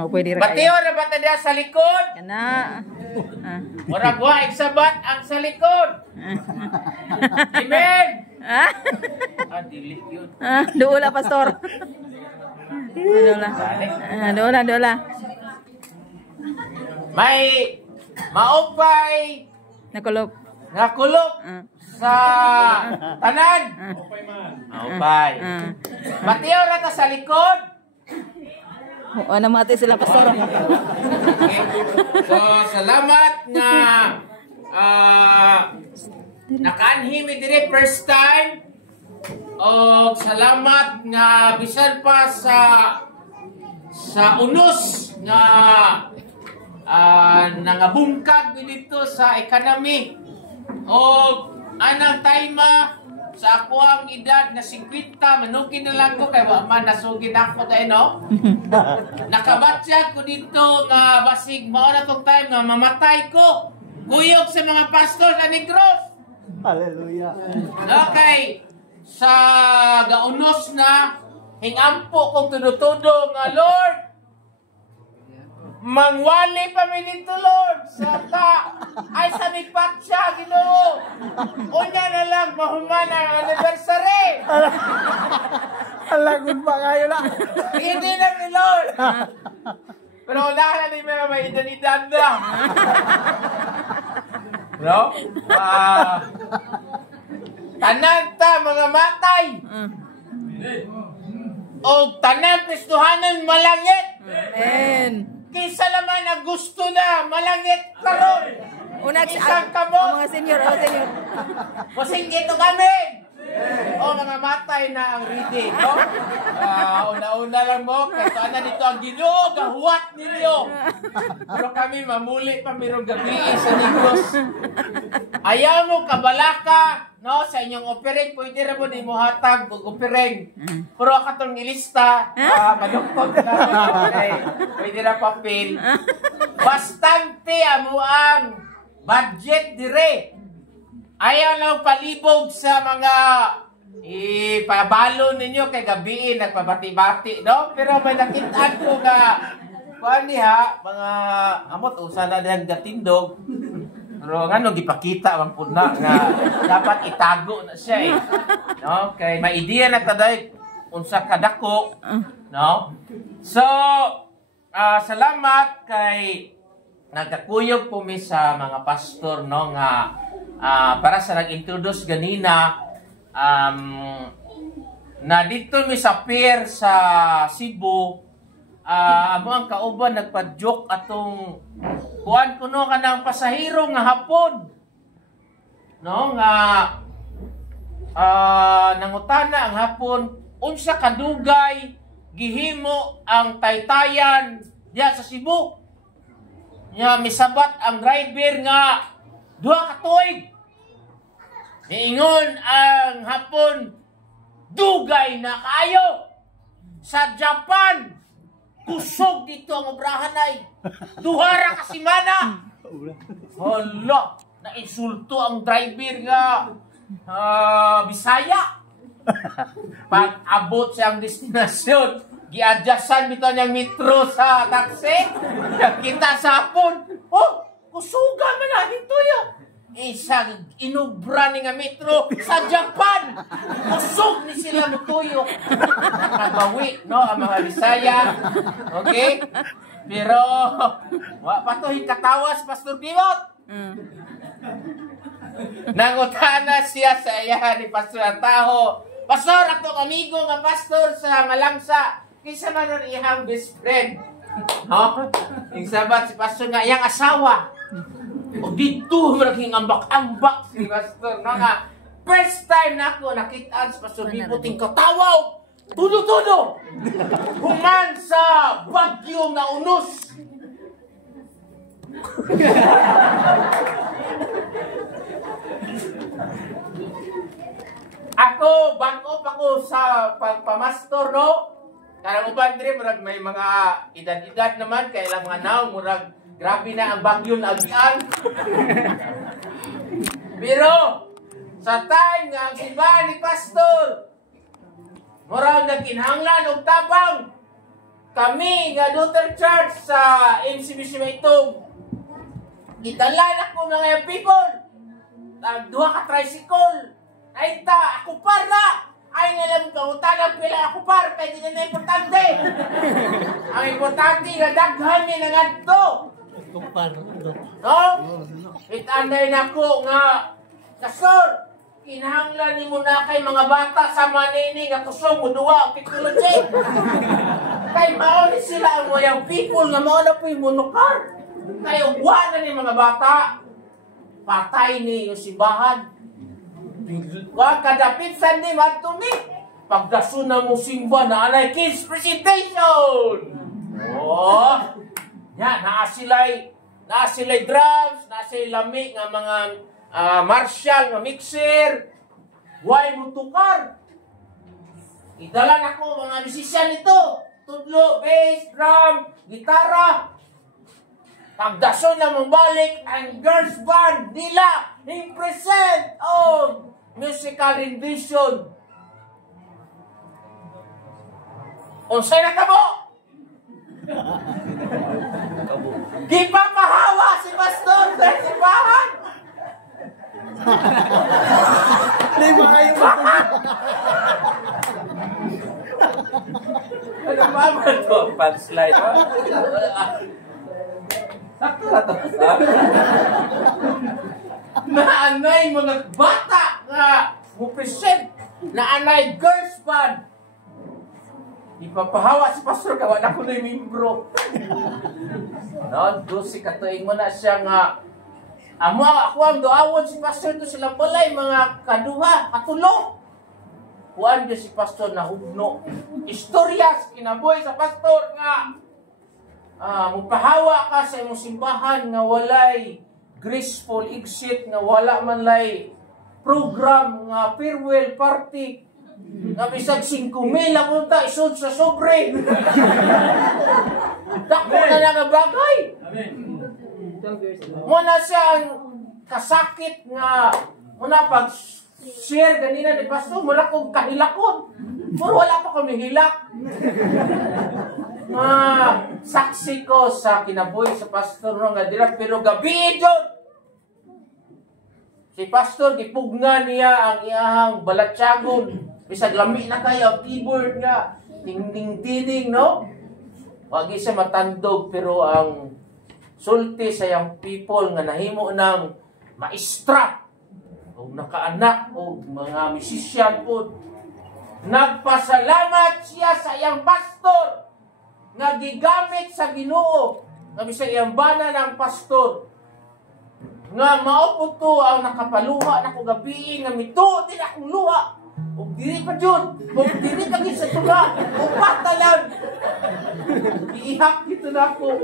Oh, pwede ra Batiyo na ba tayo sa likod? Kana. Murag wa igsabat ang sa likod. Amen. Dili yun. Doon pastor. Doon. May maupay Nakulop. sa tanan. Maupay. Batiyo na ta sa likod. O, namati sila pastor. So, salamat nga nakaanhi mi diri first time. O salamat nga bisan pa sa unos nga nangabungkag dito sa economy. O anang tayma sa ako ang edad na 50, manugin na lang ko kay wa man nasugid ako dahil no. Nakabatsyag ko dito nga basig mao na tong time nga mamatay ko. Guyog sa mga pastor sa Negros. Hallelujah. Okay. Sa gaunos na hingampo kong tudo-tudo nga Lord. Mangwali pa mi dito Lord sa ay sa migpatsa Ginoo. Unya na lang mahuman ang anniversary. Alagun pa kayo na. Hindi na ni Lord. Pero unahan na ni may edad na. No? Tanan ta mga matay. O tanan pistuhanan malangit. Amen. Kisa naman ang gusto na malangit karon. Isang kamo. Mga senior. Masing ito kami. O mga matay na ang reading, no? Una-una lang mo, kahit ano dito ang Ginoo, gahuwat ninyo. Pero kami mamuli pa mayroong gabi sa Negros. Ayaw mo kabalaka, no? Sa inyong opering, pwede rin mo di mo hatag kung opering. Pero katong nilista, maduktot na. Okay. Pwede na papel. Bastante amo ang budget dire. Ayaw lang palibog sa mga ipabalo ninyo kay gabi nagpabati-bati, no? Pero may nakitaan ko nga kuan diha mga amot usa na dihang gatindog. Pero ngano gipakita man pud na nga dapat itago na siya eh. No? Kay may ideya na taday unsa kadako, no? So salamat kay nagkakuyog po mi sa mga pastor, no, nga para sa nag-introduce ganina na dito mi sa pier sa Cebu amo ang kauban nagpa-joke atong kuan kuno kanang pasahero nga hapon, no, nga nangutana ang hapon unsa kadugay gihimo ang taytayan diya sa Cebu. Nya misabat ang driver nga duha ka tuig. Niingon ang hapon, dugay na kayo. Sa Japan, kusog dito ang obrahan ay. Duhara ka simana. Hala, na-insulto ang driver nga Bisaya. Pag abot siyang destinasyon, giadyasan bitaw niyang metro sa taxi. Kita sa hapon, oh, kusuga man na hintuyo. Isang inubra ni nga metro sa Japan. Kusog ni sila mutuyo. Nakabawi, no, ang mga Bisaya. Okay? Pero, wa pa to hikatawas, Pastor Dimot. Nangutana siya sa iya ni Pastor Ataho. Pastor, atong amigo nga pastor sa Malangsa. Kisa man ron iyang best friend. No? Yung sabat si Pastor nga, iyang asawa. O dito, maging ambak-ambak si Pastor. No, nga, first time na ako nakitaan si Pastor Bibuting katawaw. Tudo-tudo. Human sa bagyo na unos. Ako, bago pa ko sa pagpamastor, no? Karang uban dire murag may mga edad-edad naman kay ilang mga naw murag grabe na ang bagyo na agian. Pero sa time nga ang simbahan ni pastor murag nagkinahanglan og tabang kami nga Luther Church sa MCBC Maytong, gidala na ko mga young people. Duha ka tricycle. Ay ta, ako para. Ay ngayon kautanang pila ako para. Kaya di na importante. Ang importante nga daghan niya na nga ito. No? Itanday na ko nga, Kasor, kinahanglan ni mo na kay mga bata sa manini nga kusong mo duwa ang technology. Kay mauni sila ang young people nga mauna po yung monokar. Kay ugwa na ni mga bata. Patay ni yung simbahan. Wag kadapit sa ni matumi. Pagdaso na mo simba na anay kids presentation. Oh. Ya, naa sila'y drums, naa sila'y lami nga mga Marshall nga mixer. Why mo tukar? Idala na ko mga musician nito. Tudlo, bass, drum, gitara. Pagdason na mabalik ang girls band nila i-present ang musical rendition. Unsay na kamo? Gipapahawa si Pastor sa simbahan. Lima kayo. Ano ba man to? Punchline. Sakto na to. Naanay mga bata nga mupresent. Naanay girls band. Ipapahawa si Pastor kawa na ko na yung membro. No, do si katuig mo na siya nga ako ang doawon si Pastor to sila balay mga kaduha, katulo. Kuan di si Pastor na hugno. Istoryas kinabuhi sa Pastor nga mupahawa ka sa imong simbahan nga walay graceful exit, nga wala man lay program nga farewell party nga bisag 5,000 lang unta isod sa sobre. Dako na nga bagay. Muna siya ang kasakit nga muna pag share ganina ni Pastor mula kong kahilakon. Pero wala pa kami hilak. Saksi ko sa kinabuhi sa Pastor nga dira pero gabi jud si Pastor gipugna niya ang iyang balatyagon bisag lami na kayo ang keyboard nga ding no wagi siya matandog pero ang sulti sa young people nga nahimo ng maestra o nakaanak o mga musician po nagpasalamat siya sa iyang pastor nga gigamit sa Ginoo nga bisag iyang bana ng pastor nga mao to ang nakapaluha nako gabi nga mituod din akong luha ug diri pa jud ug diri kami sa tuga ug patalan iihak dito nako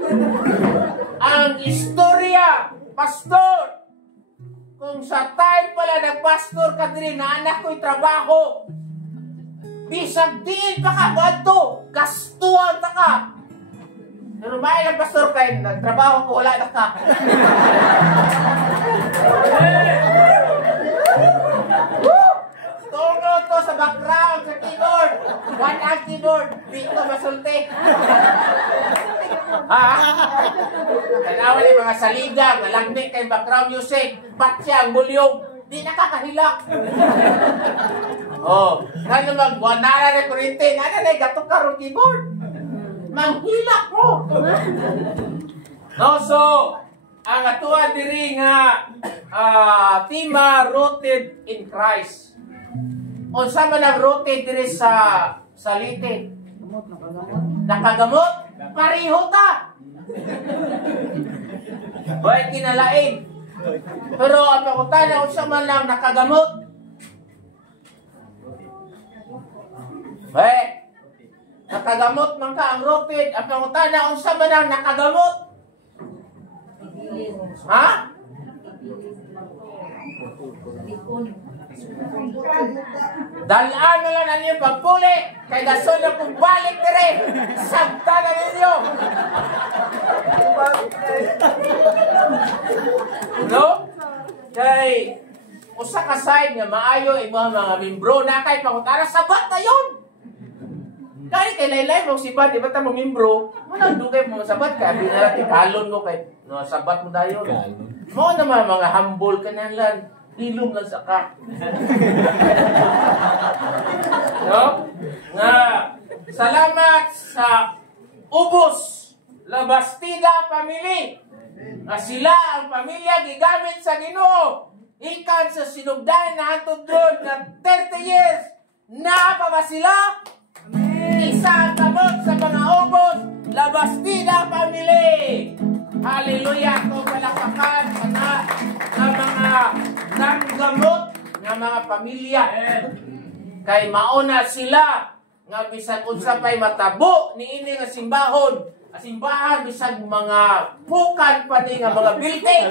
ang istorya pastor kung sa time pala nagpastor ka diri na anak ko'y trabaho bisag diin pa ka gadto gastuan ta ka. Pero may lang pastor kay nagtrabaho ko wala na ka. Tono to sa background sa keyboard. One ang keyboard. Dito masulti. Ha? Tanawa ni mga salida nalagni kay background music. Patya ang volume. Di nakakahilak. Oh, kano magbuanara na kurente, nana na gato ka ron keyboard. Manghilak ko. No, so, ang atuwa diri nga tema rooted in Christ. Unsa man ang rooted diri sa salite? Nakagamot? Pareho ta. Bay kinalain. Pero ang pangutana unsa man lang nakagamot? Nakagamot man ka ang rooted. Ang pangutana unsa man ang nakagamot? Ha? Dalaan na lang ang iyong pagpuli. Kay gasol na kong balik dire. Sabta na ninyo. No? Kay usa ka side nga maayo imong mga membro na kay pangutana sabat na yon. Kahit kay laylay mo si di ba ta mo membro, wala dugay mo sabat ka, di na lang kalon mo kay no sabat mo dayon. Mo naman mga humble kanalan, ilom lang sa ka. No? Nga salamat sa ubos Labastida family. Nga sila ang pamilya gigamit sa Ginoo. Ikan sa sinugdan na hantod doon na 30 years. Naapa ba sila? Isa ang kamot sa mga ubos, Labastida family. Hallelujah! Kung palakpakan na mga nanggamot ng mga pamilya. Kay mauna sila nga bisag unsa pay matabo niini nga simbahon. Simbahan bisag mga pukan pa ni nga mga building.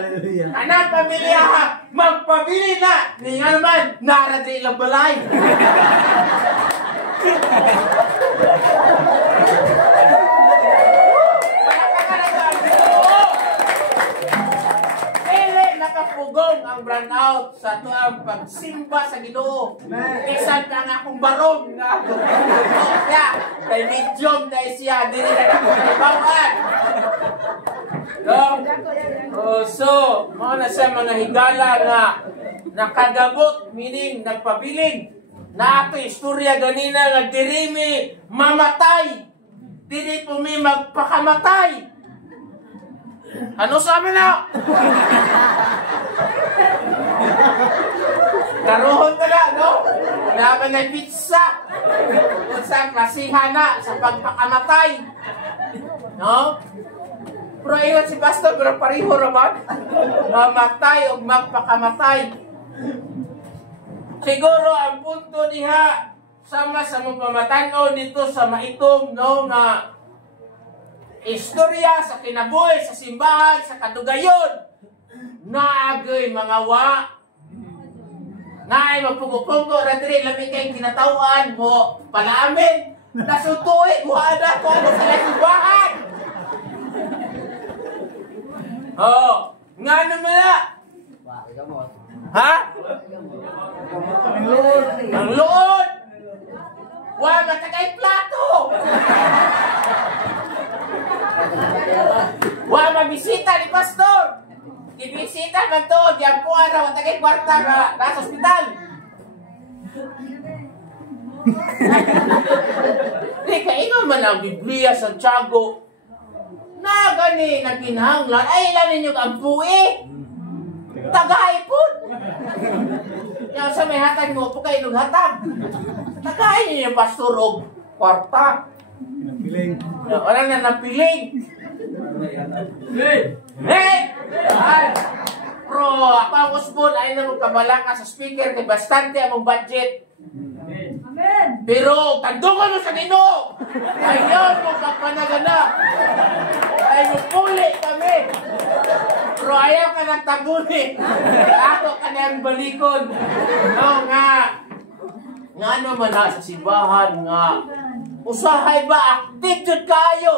Kanang pamilya ha, magpabili na. Ni nga naman, naradi ilang balay. Nakapugong ang brownout sa tuang pagsimba sa Ginoo. Isan ka nga akong barong nga ako. Kaya, kay medium na siya, dili na ako kaibawan. So, mga na siya mga higala nga nakagabot, meaning nagpabiling. Na ato istorya ganina nga dirimi mamatay. Dili po may magpakamatay. Ano sabi na? Karohon ka na, no? Naman na pizza. Kung sa klasihan na sa pagpakamatay. No? Pero ayun si Pastor, pero pariho naman. Mamatay o magpakamatay. Siguro ang punto niya, sama sa mong pamatano dito sa maitom, no? Nga istorya sa kinabuhi, sa simbahan, sa kadugayon. Naagay mga wa. Naay magpugo-pugo, radiri, labi kayong kinatawan mo, palaamin. Nasutuin, buhada ko ano sila simbahan. Oh, nga naman na. Ha? Ang lood. Wa, matagay plato. Wa, mabisita ni Pastor. Ibisita man to, diyan po araw, matagay kwarta na nasa ospital. Di, kaino man ang Biblia sa Tiago. Na gani, naginhanglan. Ay, ilan ninyo ang puwi. Tagay po. Yung sa may hatag mo po kayo hatag. Tagay ninyo, Pastor, o kwarta. Napiling. Wala na napiling. Hey! Pro, ako ang usbon, ay na mong kabalaka sa speaker, kay bastante among budget. Amen. Pero, tandungan mo sa Ginoo. Ayaw mo kapanagana. Ay mo puli kami. Pero ayaw ka ng tabuni. Ako ka na ang balikod. No, nga. Nga naman na sa simbahan nga. Usahay ba? Active yun kayo.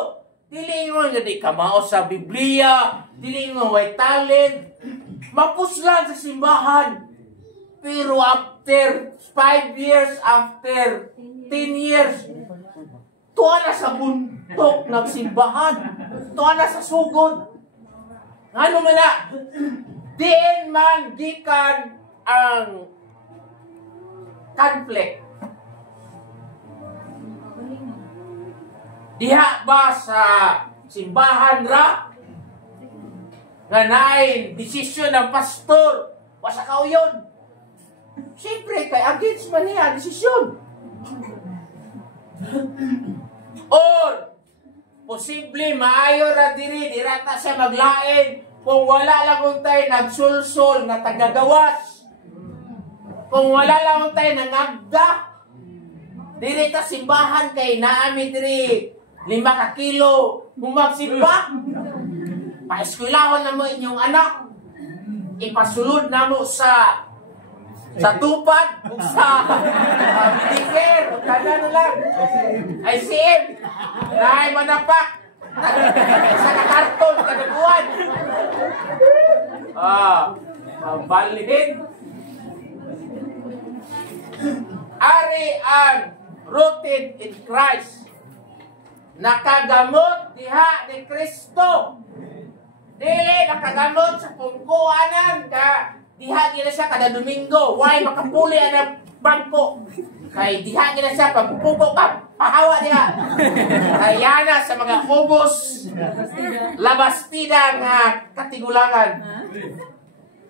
Dili mo nga di kamao sa Biblia. Dili mo may talent. Mapuslan sa simbahan. Pero after 5 years, after 10 years, tuwa na sa buntok ng simbahan. Tuwa na sa sugod. Ano man na? Diin man gikan ang conflict. Diha ba sa simbahan ra? Nga naay desisyon ng pastor. Wasa ka yun. Siyempre, kay against man niya, desisyon. Or, posible, maayo ra diri, dirata siya maglain, kung wala lang kung tayo nagsulsol na tagagawas, kung wala lang kung tayo nangagda, diri ta simbahan kay naami diri 5 ka kilo, kung magsimba, paeskwelahon na mo inyong anak, ipasulod na mo sa tupad o sa Medicare o kada na lang ICM na ay manapak sa karton kada buwan balhin ari ang rooted in Christ nakagamot diha ni Kristo. Dili nakagamot sa pungkuanan ka diha gina siya kada Domingo. Why makapuli ang bangko? Kay diha gina siya pagpugo ka pahawa diha. Kaya na sa mga ubos labastida nga katigulangan.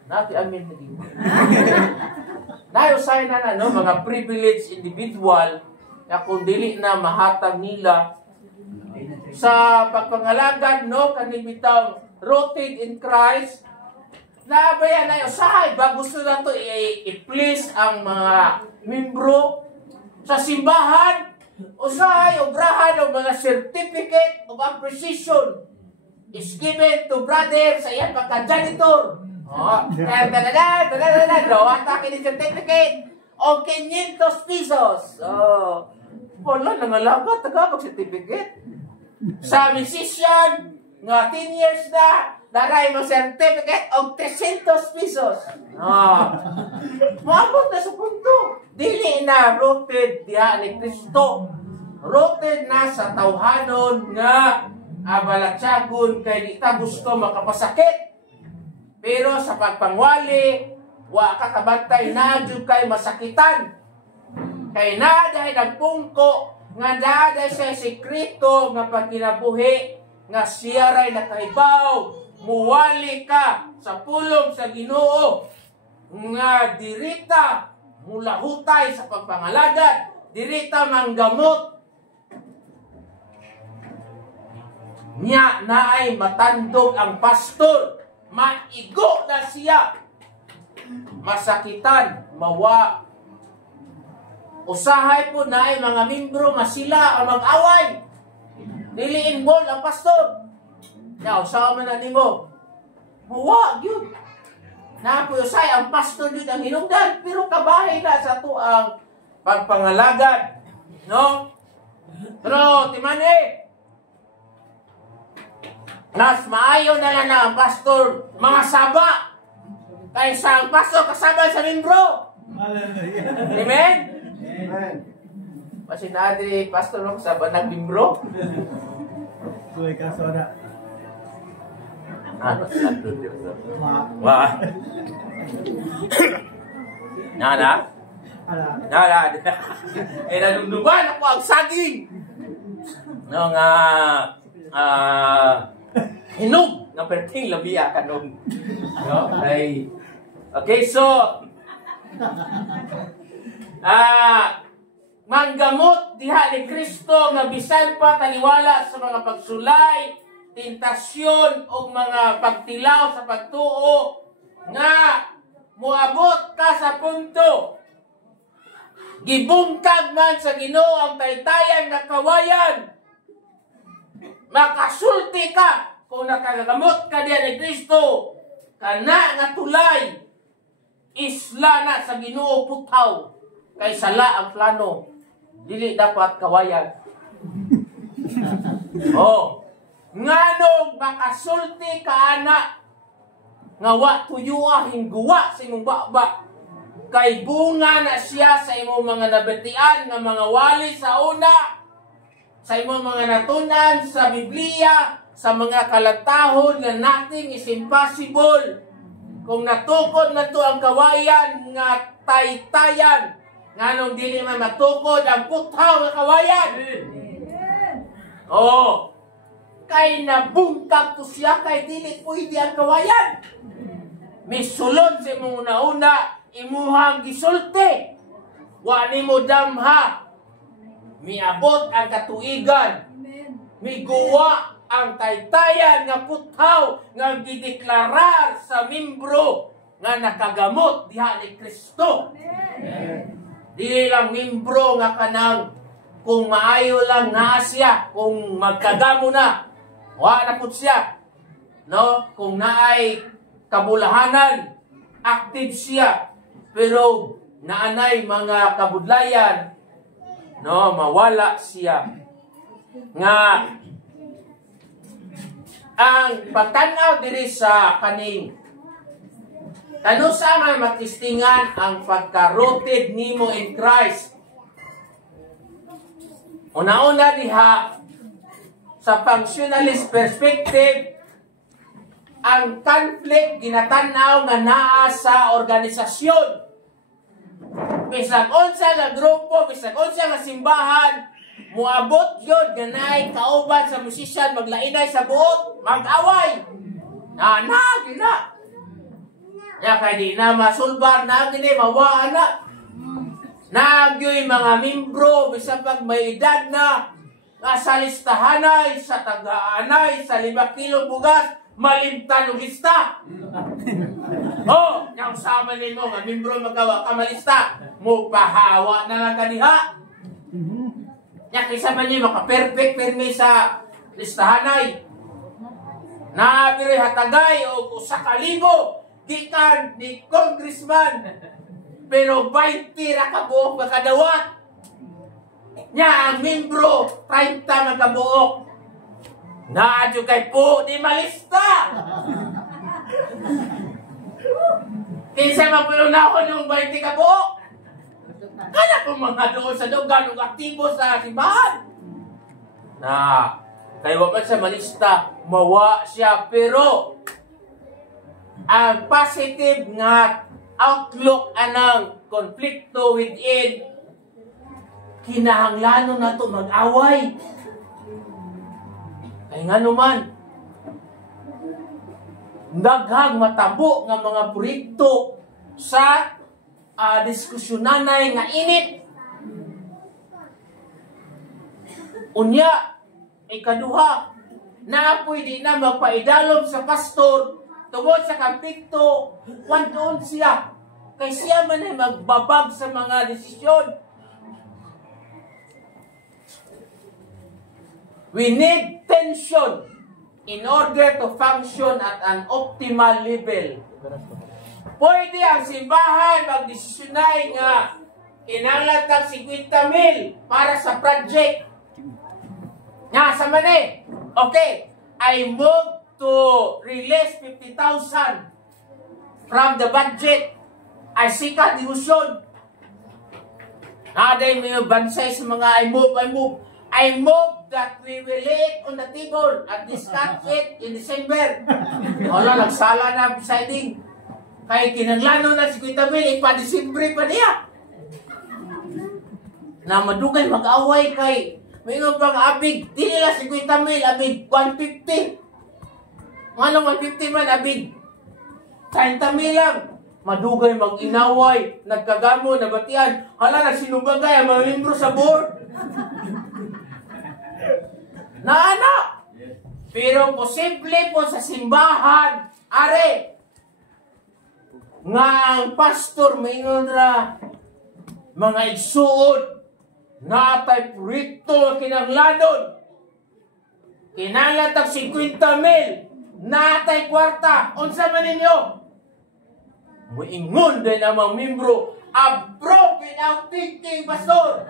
Nati amin na dito. Nausay na no, mga privileged individual na kung dili na mahatag nila sa pagpangalagad no kanibitang rooted in Christ na bayan na usahay ba gusto na to i-please ang mga membro sa simbahan usahay obrahan ng mga certificate of appreciation is given to brother sa iyang pagka-janitor. Atake ni certificate o 500 pesos. Wala nangalaga taga certificate. Sa musician nga 10 years na daray mo certificate og 300 pesos. Maabot na sa punto. Dili na rooted diha ni Kristo. Rooted na sa tawhanon nga abalatsagon kay di ta gusto makapasakit. Pero sa pagpangwali, wa ka kabantay na jud kay masakitan. Kay na dahil nagpungko nga dahil sa sekreto nga pagkinabuhi nga siya ray nakaibaw muwali ka sa pulong sa Ginoo nga dirita mula hutay sa pagpangalagad dirita manggamot niya naay matandog ang pastor maigo na siya masakitan mawa usahay po naay mga membro nga sila ang mag-away dili involved ang pastor ya usaha man na nimo mawa gyud na po usay ang pastor gyud ang hinungdan pero kabahay na sa to ang pagpangalagad no pero timani nas maayo na lang na ang pastor mga saba kaysa ang pastor kasama sa membro. Amen? Amen. Masinadi pastor no kasama ng membro. Kuy ka soda. Ano satu dia. Ma. Wah. Nada. Ala. Nada. Nadungdugan ako ang saging. No nga hinog nga perting labiya kanon. No? Okay, so manggamot diha ni Kristo nga bisan pa taliwala sa mga pagsulay, tentasyon o mga pagtilaw sa pagtuo nga muabot ka sa punto gibungkag man sa Ginoo ang taytayan nga kawayan makasulti ka kung nakagamot ka diya ni Kristo kana nga tulay isla na sa Ginoo putaw kay sala ang plano dili dapat kawayan. Nganong makasulti ka ana nga wa tuyuha hingguwa sa imong baba kay bunga na siya sa imong mga nabatian nga mga wali sa una sa imong mga natunan sa Biblia, sa mga kalantahon nga nothing is impossible. Kung natukod na to ang kawayan nga taytayan, nganong dili man matukod ang puthaw nga kawayan. Kay nabungkag to siya kay dili pwede ang kawayan. Misulod sa imong una-una, imuhang gisulti. Wa nimo damha. Miabot ang katuigan. Miguwa ang taytayan nga puthaw nga gideklarar sa membro nga nakagamot diha ni Kristo. Di lang membro nga kanang kung maayo lang naa siya, kung magkagamo na, wa na pud siya. No, kung naay kabulahanan, active siya, pero naanay mga kabudlayan, no, mawala siya. Nga ang pagtanaw diri sa kaning kano sa may matistingan ang pagka-rooted nimo in Christ. Una-una diha sa functionalist perspective, ang conflict ginatanaw nga naa sa organisasyon. Bisag unsa nga grupo, bisag unsa nga simbahan, muabot yun ganay kauban sa musisyan, maglainay sa buot, mag-away. Gina. Ya kay di na masulbar na gini, mawaan na. Nagyoy mga membro, bisag pag may edad na, sa listahanay, sa tagaanay, sa 5 kilo bugas, malimtan og lista. Oh, yang sama nimo nga membro magawa ka malista, mo pahawa na lang kaniha. Nya kaysa man niyo maka-perfect permi sa listahanay. Na biroy hatagay og 1,000 gikan ni congressman. Pero 20 ra ka buok makadawat. Nya ang membro 30 man ka buok. Naadyo kay po di malista. Kinsa mapulunahon yung 20 ka buok. Kaya po mga doon sa lugar ng aktibo sa simbahan. Na, kaya wapan siya malista, mawa siya. Pero, ang positive nga outlook anang konflikto within, kinahanglanon na to mag-away. Kaya nga naman, daghang matabo nga mga proyekto sa diskusyonan nga init. Unya, ikaduha, na pwede na magpaidalom sa pastor tungod sa konflikto, kwantoon siya. Kay siya man ay magbabag sa mga desisyon. We need tension in order to function at an optimal level. Pwede ang simbahan magdesisyonay nga kinahanglan 50,000 para sa project. Nga sa mani, okay, I move to release 50,000 from the budget. I seek a devotion. Naday may bansay sa mga I move that we will lay it on the table and discuss it in December. Wala, nagsala na presiding. Kaya kinanglano na 50,000, ipa-December pa niya. Na madugay mag-away kay mayroon pang abig, di nila 50,000, abig 150. Anong 150 man, abig 30,000 lang. Madugay mag-inaway, nagkagamo, nabatian. Hala, nagsinubagay ang mga membro sa board. Na. Pero posible po sa simbahan, are, nga ang pastor maingon ra mga igsuod natay proyekto nga kinahanglanon. Kinahanglan tag 50,000 natay kwarta. Unsa man ninyo? Moingon din ang mga membro, approve without thinking, pastor.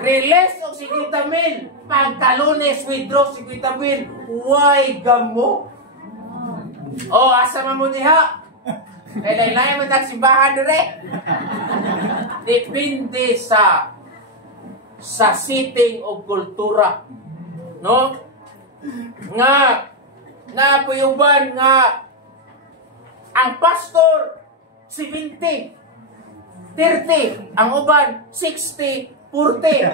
Release og 50,000. Pagka-Lunes, withdraw 50,000. Why gamo? Oh, asa man mo diha? Kaya lain mo simbahan dire. Depende sa setting o kultura. No? Nga napuyuban nga ang pastor 70, 30, ang uban 60, 40.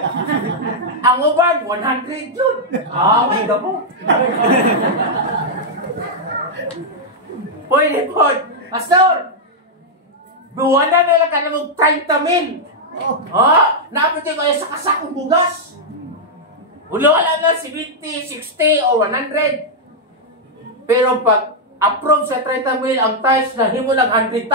Ang uban 100 yun. May gamo. Pwede po. Pastor, buwanan na lang ka na mong 30,000. Napiti ko sa kasakong bugas. Wala na 70, 60, o 100. Pero pag approve sa 30,000, ang tithes na himo lang 100,000.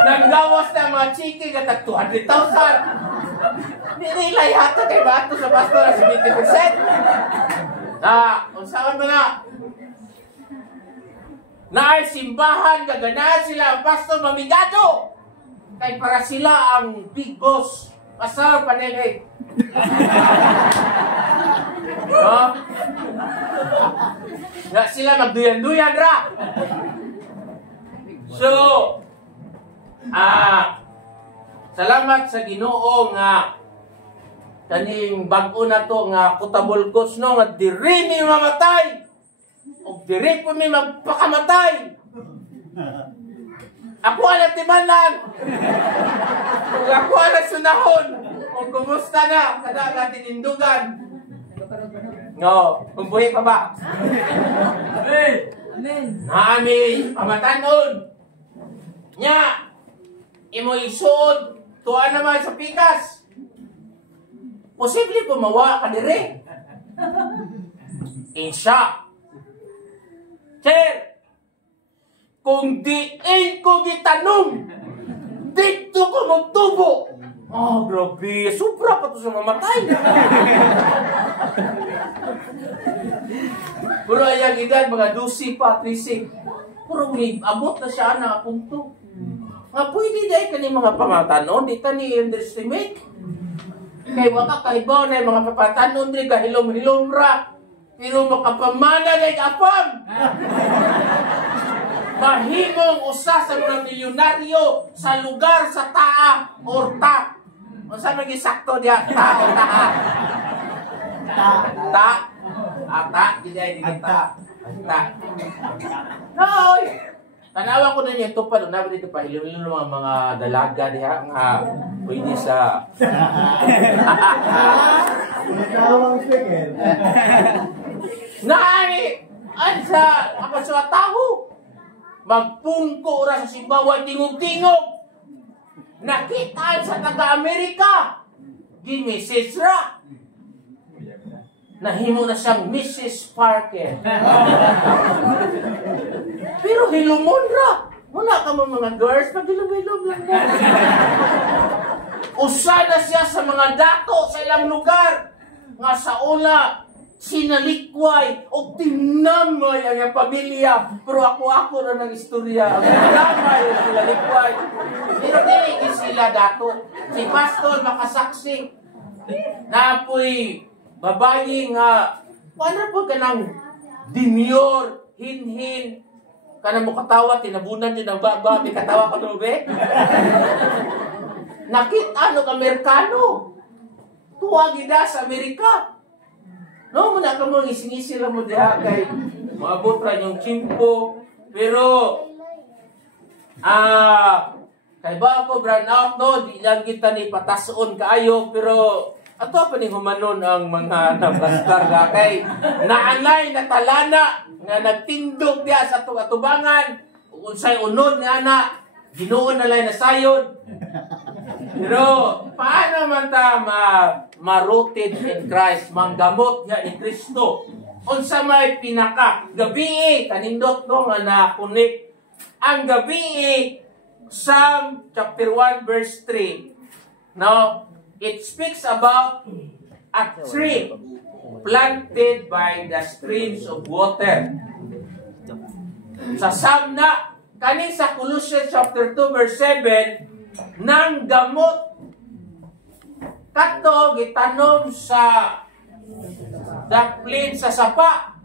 Nanggawas na mga chiki katag 200,000. Nilay hata kay bato sa pastor na 70%. Unsaon mo na? Naay simbahan, gaganahan sila ang pastor mamigado. Kay para sila ang big boss. Pastor Paneleg. Na sila magduyan-duyan ra. So, Salamat sa Ginoo nga kaning bag-o na to nga kutabulkos no nga diri mi mamatay o diri po mi magpakamatay. Ako ang timanan. Kung ako ang sunahon, kung kumusta na kada tinindugan. No, kung buhay pa ba? Amen. Naami pamatanon. Nya, imo isuod tuwa naman sa pikas. Posible pumawa ka dire. Insya. Sir, kung diin ko gitanong, dito ko magtubo. Oh, grabe. Sobra pa to sa mamatay. Pero ayang edad, mga 12 pa, 13. Pero abot na siya na punto. Nga pwede dahil ka ni mga pamatanon, di ka ni underestimate. Kaya waka kaibaw na yung mga pamatanon, di ka hilom-hilom ra. Pero makapamana na yung apam. Mahimong usa sa mga milyonaryo sa lugar sa taa or ta. O sa mga sakto diya, ta o taa. Ta. Ta. Di ta. Ta. No! Tanawa ko na niya ito pa. Nabi dito pa. Hilom-hilom mga dalaga diya nga pwede sa... Natawang speaker. Naani! An sa kapaswa tao! Magpungko ra sa simbawan tingog-tingog! Nakitaan sa taga-Amerika! Gi-message ra! Nahimo na siyang Mrs. Parker. Pero hilumon ra! Wala ka mga girls, pag-hilom-hilom lang na. Usa na siya sa mga dato sa ilang lugar. Nga sa una, sinalikway o tinamay ang iyang pamilya. Pero ako na ng istorya. Ang tinamay o sinalikway. Pero hindi sila dato. Si Pastor makasaksi na apoy babae nga paano po ka ng demure, hin-hin, ka na mo katawa, tinabunan din ang baba, may katawa ka dobe? Nakita ano Amerikano? Tuwag ida sa Amerika. No, muna ka mo, isingisi lang mo diha kay maabot ra yung chimpo. Pero, kay ba ako brown out, no? Di lang kita ni patason kaayo, pero ato pa ni humanon ang mga nabastar nga kay naanay na talana nga nagtindog diya sa atubangan unsay unod ni ana Ginoo na lang nasayod. Pero paano man ta ma-rooted in Christ, manggamot nga ni Kristo? Unsa may pinaka gabi kanindot no nga nakunik ang gabi Psalm chapter 1 verse 3. No? It speaks about a tree planted by the streams of water. Sa Psalm na, kanin sa Colossians chapter 2 verse 7, nang gamot kato gitanom sa daplin sa sapa.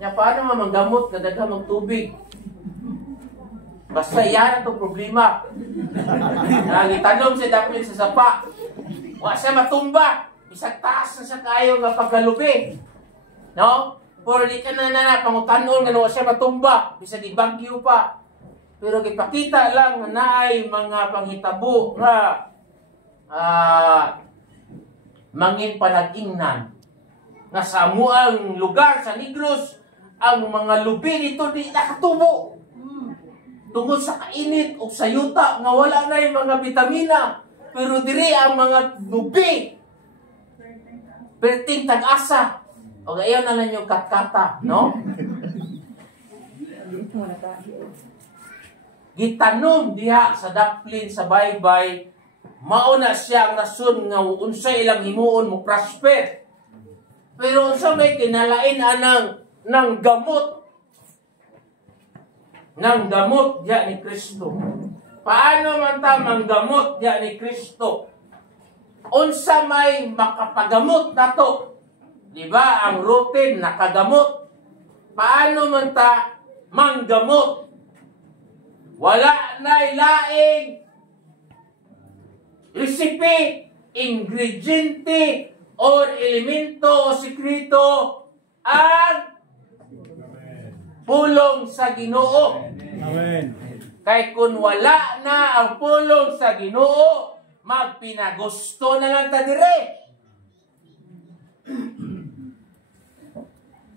Ya paano mamanggamot na daghang tubig? Basta yan ang problema. Nagitanom sa daplin sa sapa. Wa siya matumba. Isang taas na sa kayo nga paggalubi. No? Pero di ka na pangutanon nga siya matumba. Bisa di bangkyo pa. Pero ipakita lang na ay mga panghitabo nga mangin panag-ingnan. Nga sa amuang lugar sa Negros, ang mga lubi dito di nakatubo. Tungkol sa kainit o sa yuta nga wala na yung mga vitamina. Pero diri ang mga lubi. Perting tag-asa. O gayon na lang yung katkata, no? Gitanom diha sa daplin sa baybay, mauna siya ang rason nga unsay ilang himuon mo prosper. Pero unsa may kinalain ng gamot diya ni Kristo. Paano man ta manggamot diya ni Kristo? Unsa may makapagamot nato? Di ba ang routine nakagamot? Paano man ta manggamot? Wala na ilaing recipe, ingrediente, o elemento o sikreto ang pulong sa Ginoo. Amen. Kay kung wala na ang pulong sa Ginoo, magpinagusto na lang ta dire.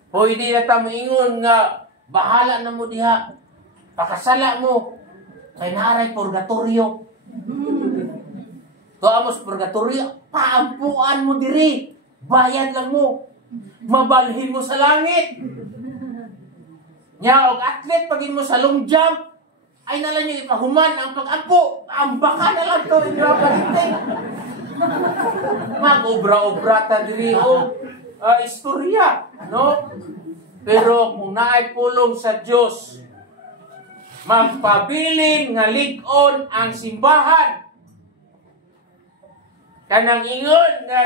Pwede na ta moingon nga bahala na mo diha. Pakasala mo. Kay naray purgatorio. Tuamos purgatorio, paampuan mo diri. Bayad lang mo. Mabalhin mo sa langit. Nya og athlete pagin mo sa long jump, ay nalang niyo ipahuman ang pag-ampo. Ang baka na lang to inyo palitin. Mag-obra-obra ta diri o istorya, no? Pero kung naay pulong sa Dios, magpabilin nga lig-on ang simbahan. Kanang ingon nga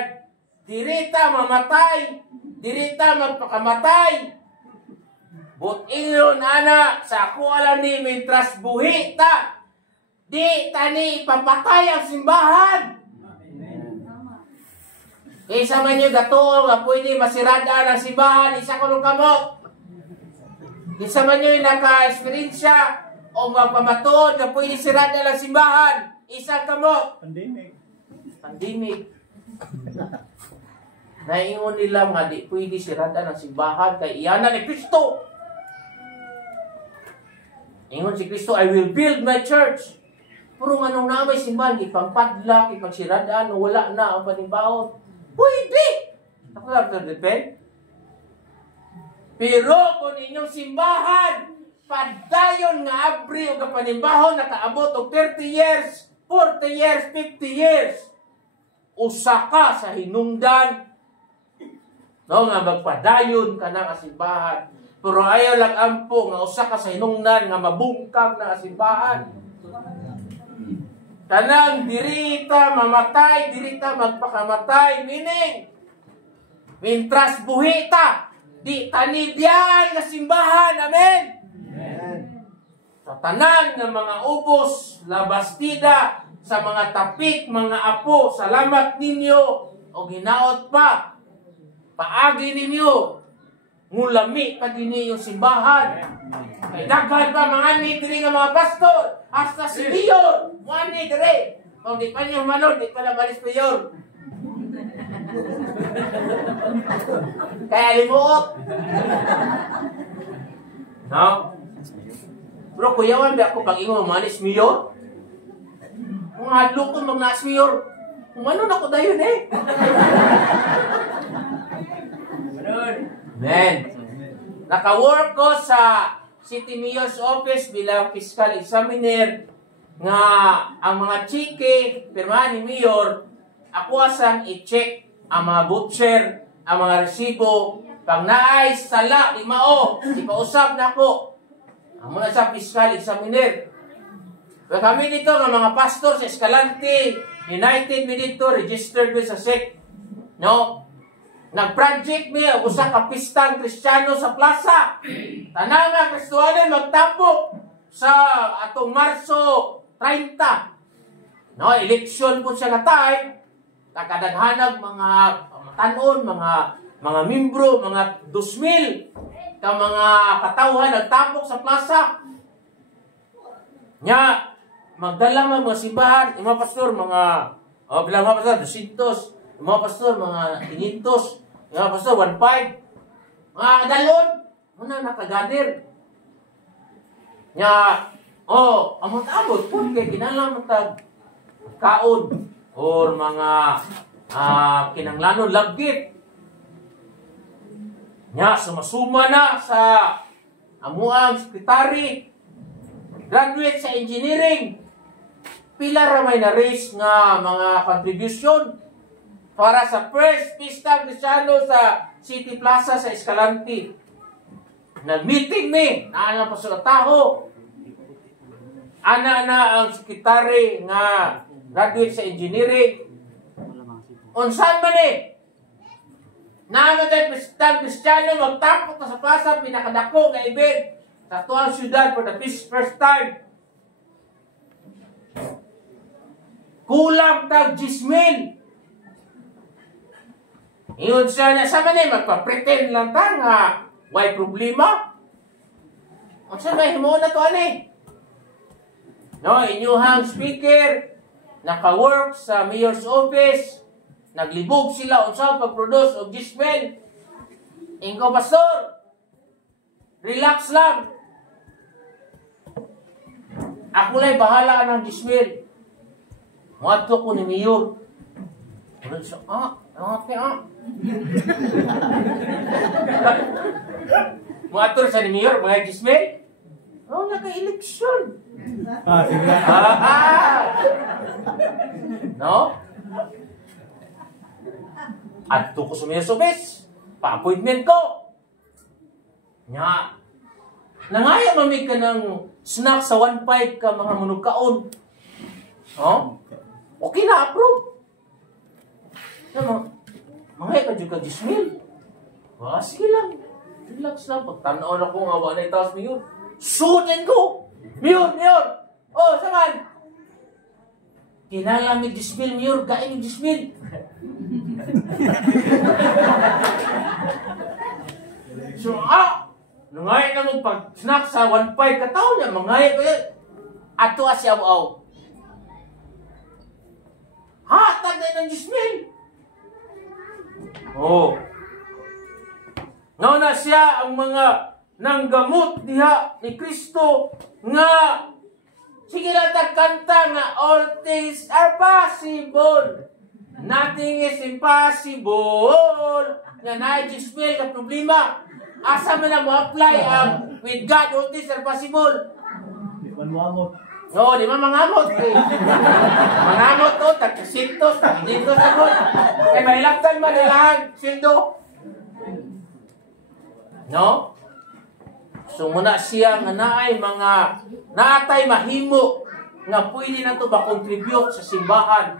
dirita mamatay, dirita magpakamatay. But ingon ana sa ako alam ni mitras buhi ta. Di tani papatay ang simbahan. Isa man yung gato nga pwede masirada ang simbahan, isa ko nung kamot. Isa man yung naka-experiensya o magpamatuod nga pwede sirada ang simbahan, isa kamot. Pandemic. Naingon nila nga di pwede sirada ng simbahan kay iyanan ni Kristo. Ingon si Kristo, I will build my church. Pero anong namay simbahan, ipangpadlak, ipagsiradaan, wala na ang panimbahon. Pwede! Ako lang ito depend. Pero kung inyong simbahan, padayon nga abri o kapanimbahon, nakaabot og 30 years, 40 years, 50 years, usa ka sa hinungdan, no, nga magpadayon ka na simbahan. Pero ayaw lang ampo nga usa ka sa hinungdan nga mabungkag na simbahan. Tanang dirita mamatay, dirita magpakamatay, meaning mintras buhita, di tanibyan nga simbahan, amen. Sa tanan ng mga ubos, labastida, sa mga tapik, mga apo, salamat ninyo o ginaot pa, paagi ninyo, ngulami pa din yung simbahan. Kay daghan pa mga ni diri nga mga pastor, hasta si Mayor, mga ni diri. Kung di pa niyo manod, di pa na balis Mayor. Kaya limuot. No? Bro, kuyawan ba ako pag ingo manis Mayor? Kung hadlo ko magnaas Mayor, kumano na ko dayon eh. Men, naka-work ko sa City Mayor's Office bilang fiscal examiner nga ang mga chike, pirmahan ni Mayor, ako asang i-check ang mga butcher, ang mga resibo, pag naay sala, limao, ipausap na ako. Ang mga sa fiscal examiner. Pero kami dito ng mga pastor sa Escalante, United mi dito, registered with sa SEC. No? Nag-project niya, usa ka pistang Kristiyano sa plaza. Tanang nga Kristohanen magtapok sa atong Marso 30. No, eleksyon po siya nga time. Nakadaghanag mga tanon, mga membro, mga 2,000 ka mga katawhan nagtapok sa plaza. Nya, magdala mga simbahan, mga pastor, bilang mga pastor, 200, mga pastor, mga 500, mga pastor, 1,500, mga kadalon, muna nakagadir. Nya, amot-amot po, kaya kinalang matag kaon, or mga kinanglanon, laggit. Nya, sumasuma na sa amuang sekretary, graduate sa engineering, pila ramay na raise nga mga contribution para sa first Pista Cristiano sa City Plaza sa Escalante. Nag-meeting ni, naanang pa sa taho. Ana na ang sekretary nga graduate sa engineering. Unsan man eh? Naanong Pista Cristiano magtapok na sa plaza, pinakadako nga event sa tuwang syudad for the first time. kulang tag 10,000. Ingon siya na sa manay, magpa-pretend lang ta nga, may problema. Ang siya may himo na to, ani? No, inyuhang speaker, naka-work sa mayor's office, naglibog sila unsa pag-produce og gismen. Ingo, pastor, relax lang. Ako lang bahala ng gismen. Muadto ko ni mayor. Ano siya? Okay. Muadto sa ni mayor, mga gismen. Naka-eleksyon. Sige. No? Adto ko sa mayor's office. Pa-appointment ko. Nya. Nangaya mamig ka ng snack sa 1.5 ka mga manugkaon. No? Okay na, approve. Mga ka juga 10,000. Sige lang. Relax lang. Pagtanaw na ko nga wala na itaas mayor. Sunin ko! Mayor! Oh, saman! Kinalamig 10,000, mayor. Gaing 10,000. So, nangay na mo pag-snack sa 1.5 kataon niya. Mangay ko yan. Ato si aw-aw. Hatag na ng 10,000. Oh. Nauna siya ang mga nanggamot diha ni Kristo nga sige lang kanta nga all things are possible. Nothing is impossible. Nga na-display ka problema. Asa man na mo-apply ang with God, all things are possible. Di man mamot. No, di man mangamot. Mangamot to, tagkasintos, dito sa good. Kaya mahilaptan man nilahan, sildo. No? So muna siya nga naay mga naatay mahimo nga pwede na to ba-contribute sa simbahan.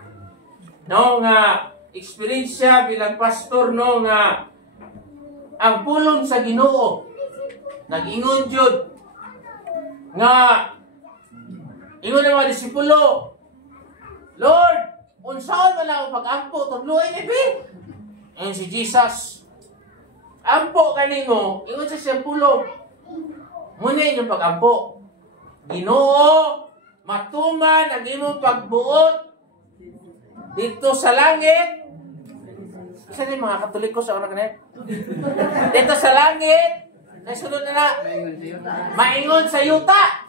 No, nga experience siya bilang pastor, no, nga ang pulong sa Ginoo nag-ingon jud nga ingon na mga disipulo, Lord, unsaon man lang ang pag-ampo tagluoy ni Bi? Ayun si Jesus. Ampo kanimo, ingon sa siyang pulong. Muna inyong pag-ampo. Ginoo, matuman ang imong pagbuot dito sa langit. Isa din mga Katoliko sa una kanina. Dito sa langit, nasunod na maingon sa yuta.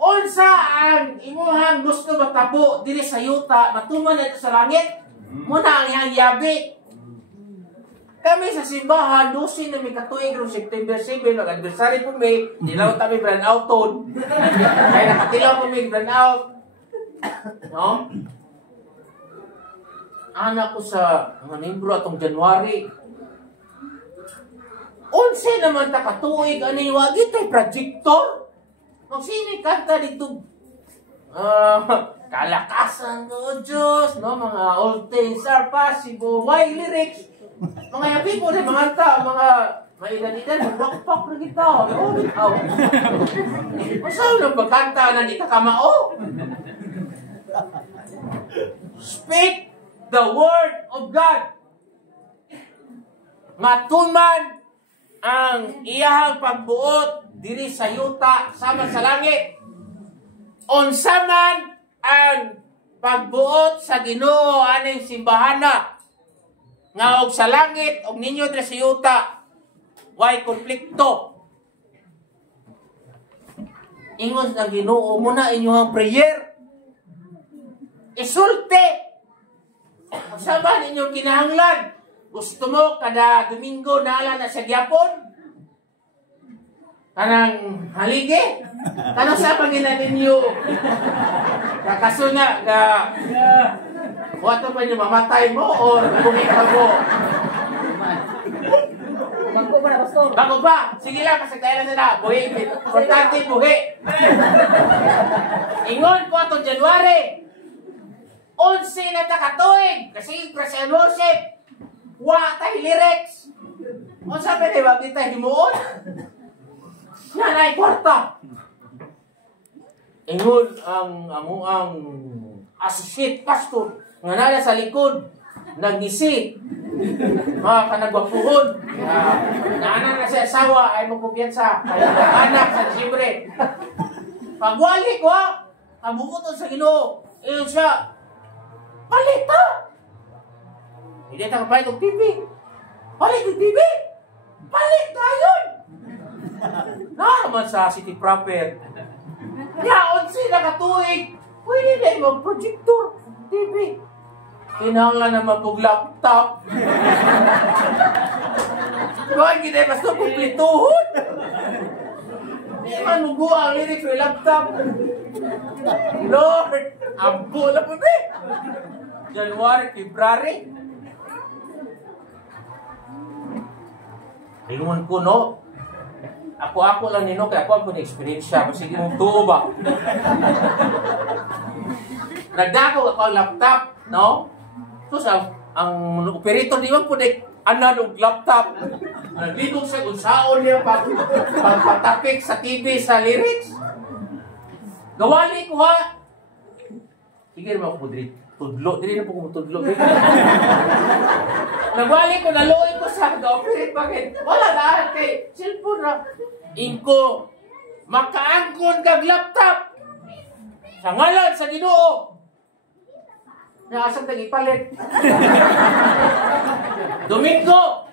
Unsa ang imuhang gusto matabo diri sa yuta, matuman dito sa langit? Muna ang iyang yabi. Kami sa simbahan, dosin na may katuig ng September 7, mag-adversary po may, dilaw kami brand out ton. Kaya nakatilaw po may brand out. No? Anak ko sa mga membro atong January. 11 naman ta katuig, ano yung wagit ay projector? Magsini kanta dito. Kalakasan ko, Diyos, no? Mga all things are possible. Why lyrics? Mga yabi po na mga ta, mga mailan-ilan, mag-rock-pop na kita. Oh, bitaw. Masaw na pagkanta na di ka kamao. Speak the word of God. Matuman ang iyahang pagbuot diri sa yuta sama sa langit. Unsa man ang pagbuot sa Ginoo aning simbahana nga og sa langit og ninyo diri sa yuta way konflikto. Ingon sa Ginoo muna inyong prayer. Isulti. Unsa ba ninyong kinahanglan? Gusto mo kada Domingo naala na sa gyapon? Kanang haligi? Kano sa pangina ninyo? Kakasuna ka wato pa niyo mamatay mo o buhi ka mo? Bangko ba na, pastor? Bago ba? Sige lang, kasagdayan na sila. Buhi. Importante buhi. Ingon ko atong January. 11 na takatuig. Kasi praise and worship. Wa tay lyrics. O sabi ni wag kita himuon. Yan ay kwarta. Ingon ang associate pastor nga nala sa likod nagisi mga kanagwapuhon naanan na siya asawa ay magkumpiyansa kaya anak sa Disyembre pagwali ko kabukuton sa Ginoo iyon siya palita hindi tayo palit ng TV palit ng TV palit tayo naman sa city proper yaon sila katuig pwede na yung projector TV kinahanglan naman pong laptop. Doon kita basta kumplituhon. Hindi man mubuha ang lyrics ng laptop. Lord, ambo na po ba? January, February. Ayun ko, no? Ako lang nino, kaya ako ang experience siya. Kasi mong tuo ba? Nagdako ako ang laptop, no? Tapos ang operator di man po ng laptop. Naglibog sa unsaon niya pagpatapik sa TV sa lyrics. Gawali ko ha. Sige naman ako diri. Tudlo. Dili na po kumutudlo. Nagwali ko, naluoy ko sa ga-operate bakit? Wala na kay cellphone na. Inko, makaangkon kag laptop. Sa ngalan sa Ginoo. Naasang tagipalit. Domingo,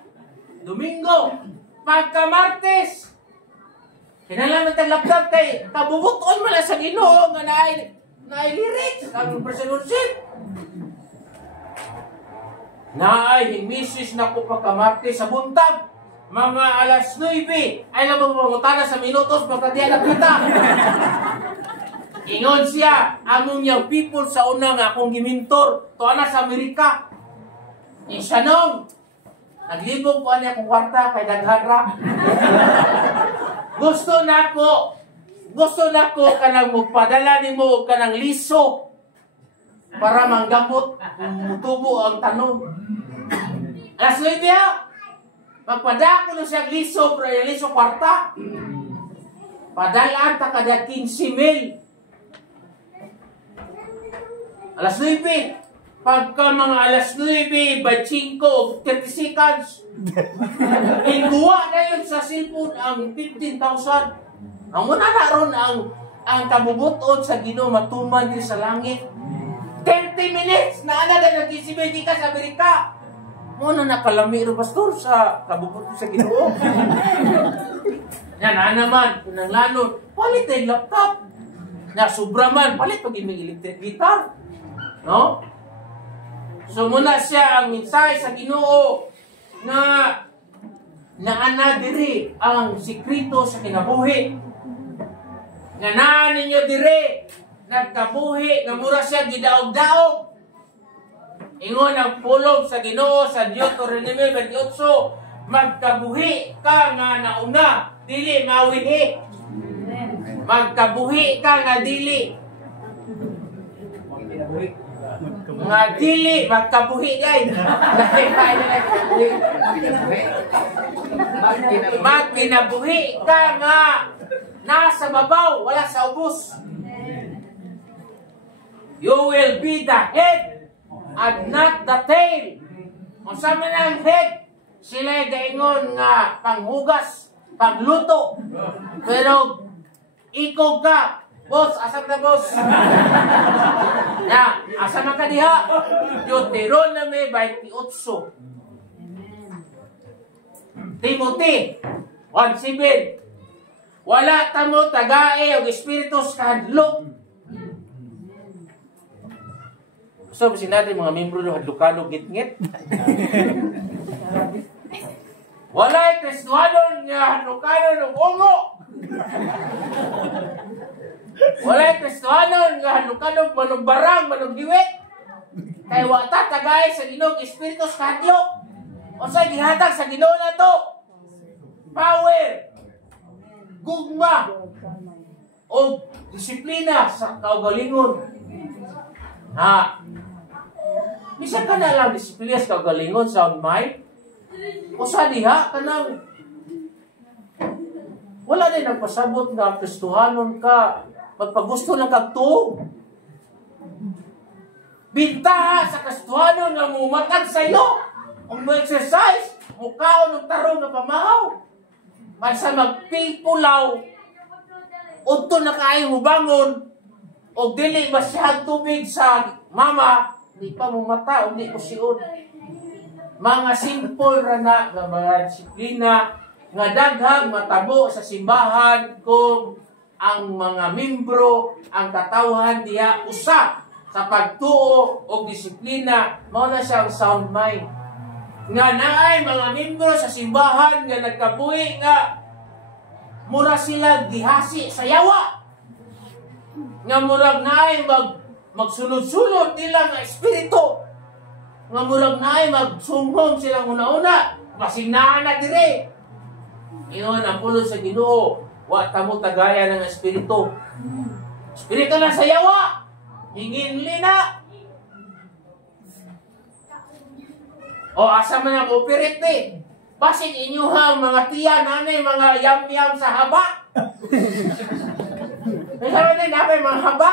pagka Martes, kinalaman tag laptop kay kabubuton mo lang sa Ginoo nga naay lyrics ang person worship. Naay himisis na ko pagka Martes sa buntag. Mga alas 9 ay labang mamutana sa minutos pagka diya nakita. Ingon siya, among yung people sa una nga akong gimintor, tuwa sa Amerika. Isanong, naglibog po niya akong kwarta kay Daghara. Gusto na ko kanang magpadala ni mo kanang liso para manggamot, mutubo ang tanong. Alas 9 magpadala ko na siya liso, pero yung liso kwarta. Padalaan ta kada 15,000. Alas 9. Pagka mga alas 9, by 5, 30 seconds. Inguwa na yun sa cellphone ang 15,000. Ang muna na ron ang kabubuton sa Ginoo matuman din sa langit. 30 minutes na ana na nag-isibay ka sa Amerika. Muna nakalami ro pastor sa kabubuton sa Ginoo. Yan naman, unang lanon, palit na yung laptop. Na sobra man, palit pag yung electric guitar. No? So muna siya ang mensahe sa Ginoo na ana diri ang sikreto sa kinabuhi. Nga naa ninyo diri nagkabuhi nga mura siya gidaog-daog. Ingon ang pulong sa Ginoo sa Deuteronomy 28, magkabuhi ka nga nauna, dili mawihi. Magkabuhi ka nga dili magkabuhi guys. Magkinabuhi ka nga nasa babaw, wala sa ubos. You will be the head and not the tail. Kung sa man ang head, sila gaingon nga panghugas, pagluto. Pero ikaw ka, boss, asam na boss. Ya, asa man ka diha? Deuteronomy 28. Timothy 1:7. Wala tamo tagae og espiritu sa hadlok. So, bisin natin mga membro ng hadlokano gitngit. Walay Kristohanon nga hadlokano ng ungo. Walay Kristohanon nga hadlokano manugbarang, manugdiwit. Kay wata tagay sa Ginoo espiritu sa hadlok. O sa gihatag sa Ginoo na to. Power, gugma, o disiplina sa kaugalingon. Ha? Bisa ka na lang disiplina sa kaugalingon sa mind. O sa diha ka nang wala din nagpasabot nga Kristohanon ka, magpagusto ng kagtuog. bintaha sa kastuhanon nga mumatag sa iyo. Kung mo exercise, mukaon ng tarong nga pamahaw. Mansa magpipulaw, udto na kaayong mubangon, o dili masyahang tubig sa mama, di pa mo mata, o di ko siyon. Mga simple ra na nga mga disiplina nga daghang matabo sa simbahan kung ang mga membro ang katawhan diha usa sa pagtuo o disiplina, mao na siyang sound mind. Nga naay mga membro sa simbahan nga nagkabuhi nga mura sila gihasi sa yawa. Nga murag naay magsulod-sulod nila nga espiritu. Nga murag naay magsumhom silang una-una, masinaan na dire. Ingon ang pulot sa Ginoo, wa tamo tagaya ng espiritu. Espiritu na sa yawa, hinginli na. O asa man ang operate ni? Basin inyuhang mga tiya, nanay, mga yam-yam sa haba. May sabi na napay mga haba.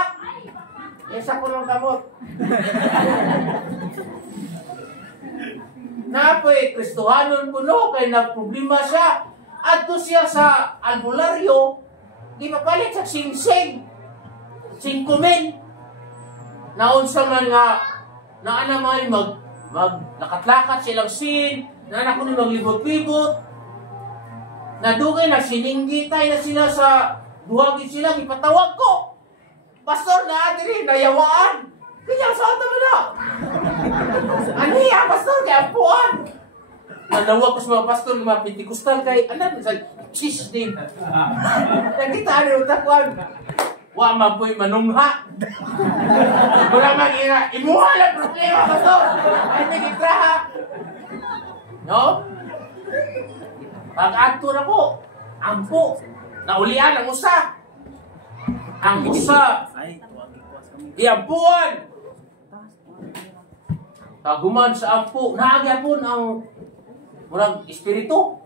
Isa ko ng kamot. Napoy, Kristohanon puno, kay nagproblema siya. Adto siya sa albularyo, di mapalit sa singsing. Singkumin. Naunsa man nga, naanamay nakatlakad silang sin, naanak ko ni maglibot-libot. Nadugay na sininggitay na sila sa duhagin sila, ipatawag ko. Pastor na adiri, nayawaan. Kaya sa ato mo na. Ano yan, pastor, kaya puan. Nanawag ko sa mga pastor, mga Pentecostal kay, alam, sa cheese din. Nakita ano yung takuan. Wa mapoy manungha. Wala mag-ira. Imuha lang problema, pastor. Ay, nagitraha. No? Pag-agto na po, ampo. Naulian ang usa. Ang usa. Iampuan. Taguman sa ampo. Naagyapon ang murang espiritu.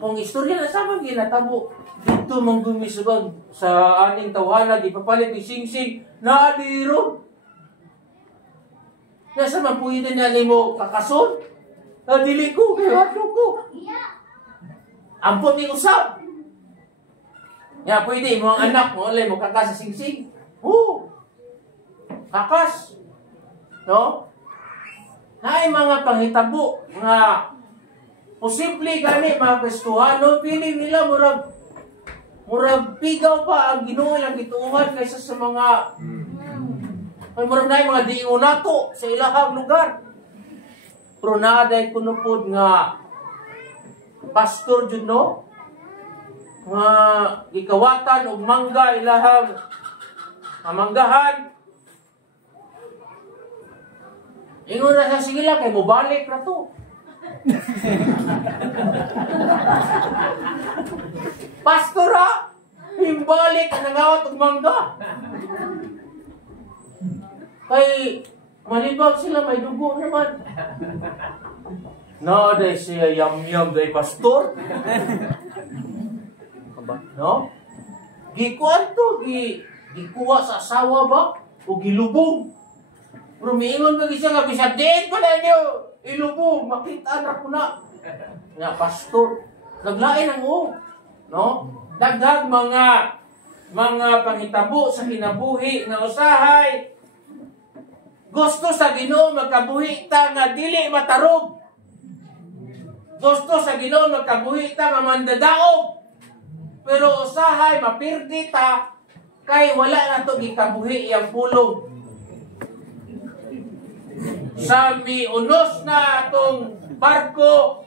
Kung istorya na sa mga ginatabo. Dito manggumisubag sa aning tawhana, ipapalit ni Sing-Sing, naadiro. Nasa man po yun na mo kakason? Dili ko, kaya ko. Ampon ni usap. Ya, pwede mo ang anak mo, alay mo kakas sa Sing-Sing. Kakas. No? Hay mga panghitabo, nga posible gani mga Kristohano, pili nila murag pigaw pa ang Ginoo lang gituuhan kaysa sa mga ay murag na mga diingon nato sa ilahang lugar. Pero naaday kunupod nga pastor jud no nga gikawatan og mangga ilahang amanggahan. Ingon na sa sige lang kay mobalik na to. Pastor ha, himbalik ang nangawat og mangga. Kay malibag sila may dugo naman. No, day siya yam-yam day pastor. No? Gikuan to, gikuha sa asawa ba? O gilubong. Pero miingon ba siya nga, bisag din pala niyo, ilubong, makita na ko na. Nga, pastor, naglain ang no? Dagdag mga pangitabo sa kinabuhi na usahay. Gusto sa Ginoo magkabuhi ta nga dili matarog. Gusto sa Ginoo magkabuhi ta nga mandadaog. Pero usahay mapirdi ta kay wala na to gikabuhi yang pulong. Sa miunos na atong barko,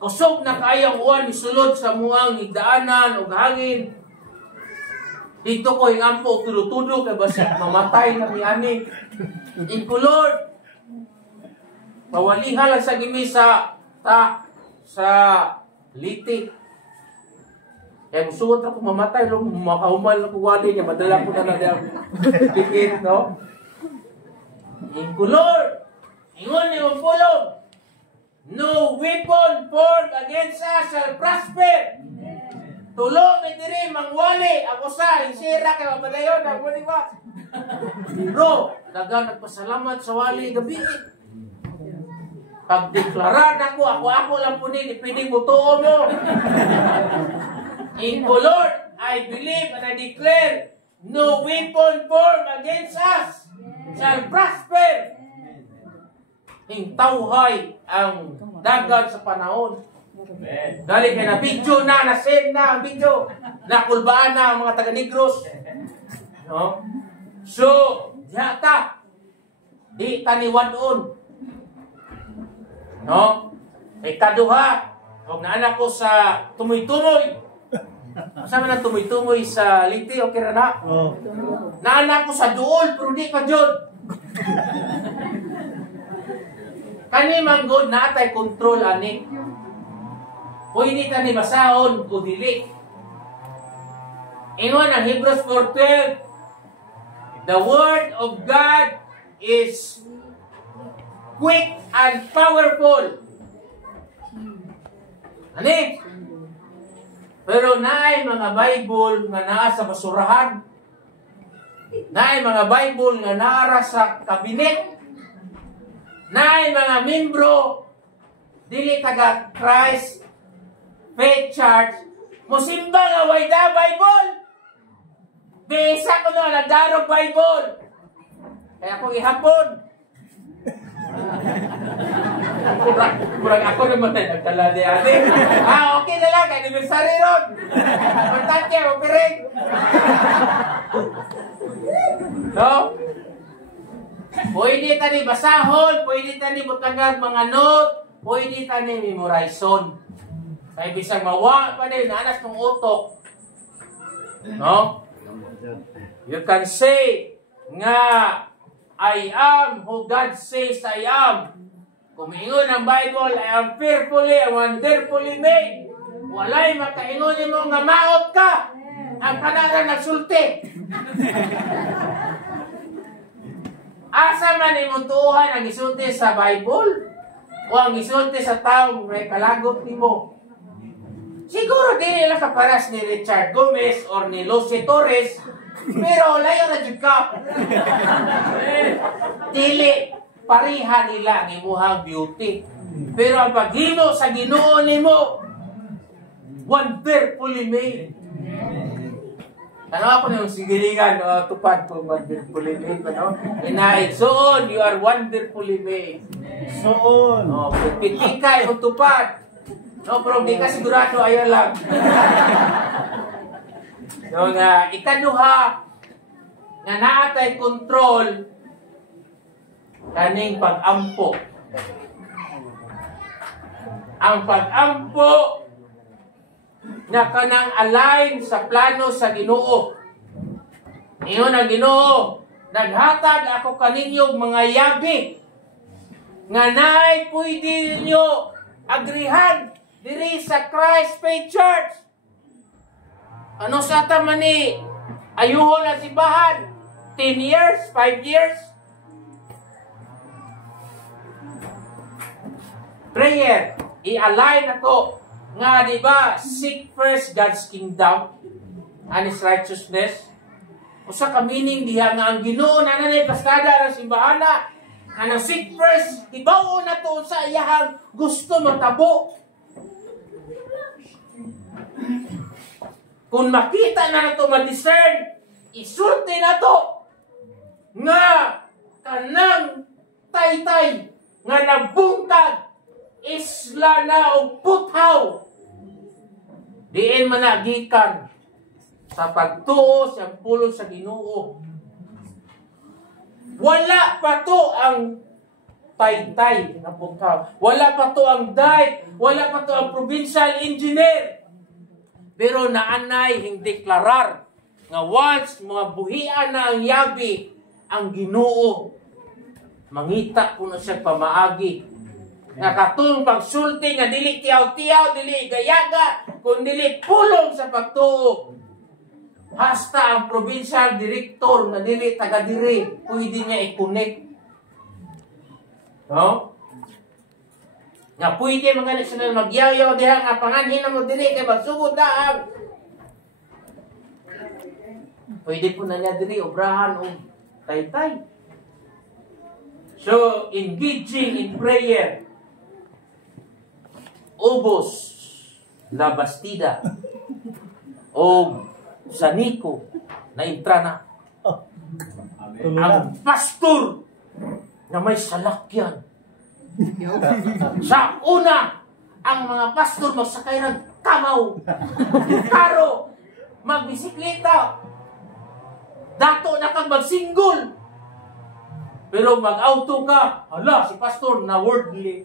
kusog na kayang uwan misulod sa muang higdaanan o hangin. Dito ko hingampo o tulo-tulo kay basi mamatay na miyani. Inkulod. Mawaliha lang sa gimi sa litik. Kaya gusto ko mamatay, makahumal na kuwali niya, madala ko na lang tikit, no? Inkulod. Ingon ni Mapulog. No weapon formed against us shall prosper. Tulo may diri mangwali ako sa insira kay mapadayon ako di ba? Bro, dagang nagpasalamat sa wali gabi. Pagdeklarar ako lang po ni pwedeng butuo mo. In the Lord, I believe and I declare, no weapon formed against us shall prosper. Hintawhay ang dagat sa panahon. Dali kay na video na-send na ang video. Nakulbaan na ang mga taga-Negros. No? So, diyata. Di taniwadon. No? Ikaduha, huwag na anak ko sa tumoy-tumoy. Masama na tumoy-tumoy sa liti, okay na na? Oh. Naanak ko sa duol, pero di pa dyan. Kani manggod na atay control ani. Pwede ta ni basahon o dili. Ingon ang Hebrews 4:12. The word of God is quick and powerful. Ani? Pero naay mga Bible nga naa sa basurahan. Naay mga Bible nga naara sa kabinet. Naay mga membro dili taga Christ Faith Church musimba nga way da Bible. Bisa ko na nagdarog Bible. Kaya ako ihapon. Kurang ako naman na nagtala di ate. Okay na lang. Anniversary ron. Importante, operate. No? Pwede tani basahon. Pwede tani butangag mga note. Pwede tani memorization. Sa ibisang mawa pa din. Nanas ng utok. No? You can say nga I am who God says I am. Kung ingon ang Bible, I am fearfully and wonderfully made. Walay makaingon mo nga maot ka. Ang kanara nagsulti. Asa man imong tuuhan ang isulti sa Bible? O ang isulti sa taong may kalagot nimo? Siguro din nila kaparas ni Richard Gomez or ni Lucy Torres. Pero layo na jud ka. Dili pariha nila ang imuhang beauty. Pero ang paghimo sa Ginoo nimo wonderfully made. Ano ako na yung sigilingan tupad ko wonderfully made no? Inaid soon you are wonderfully made. Soon. No, pitikay o tupad. No, pero di ka sigurado ayan lang. So nga, ikaduha, nga naatay control kaning pag-ampo. Ang pag-ampo na kanang align sa plano sa Ginoo. Iyon ang Ginoo, naghatag ako kaninyong mga yabi nga naay pwede ninyo agrihan diri sa Christ Faith Church. Ano sa taman ni ayuhon ang simbahan? 10 years? 5 years? Prayer. I-align ako. Nga, di ba, seek first God's kingdom and His righteousness. Usa ka meaning diha nga ang Ginoo na nanay pastada ng simbahan na ang seek first, ibawo na to sa iyahang gusto matabo. Kung makita na nato ma-discern, isulti na to nga kanang taytay nga nabungkag isla na og puthaw. Diin man nagikan sa pagtuo sa pulong sa Ginoo. Wala pa to ang taytay na puthaw. Wala pa to ang diet. Wala pa to ang provincial engineer. Pero naanay hindi klarar nga once mga buhian na ang yabi ang Ginoo, mangita ko na siya pamaagi. Nga katong pagsulti nga dili tiyaw-tiyaw, dili gayaga, kung dili pulong sa pagtuo. Hasta ang provincial director nga dili taga diri, pwede niya i-connect. No? Nga pwede mga national magyayaw diha nga panganhin na mo diri kay magsugod na ang pwede po na niya diri obrahan o taytay. So, engaging in prayer. Ubos, La Bastida, o Sanico, na intrana. Ang pastor na may salakyan. Sa una, ang mga pastor magsakay ng kamaw, karo, magbisikleta, dato na kang magsinggol. Pero mag-auto ka, hala, si pastor na worldly.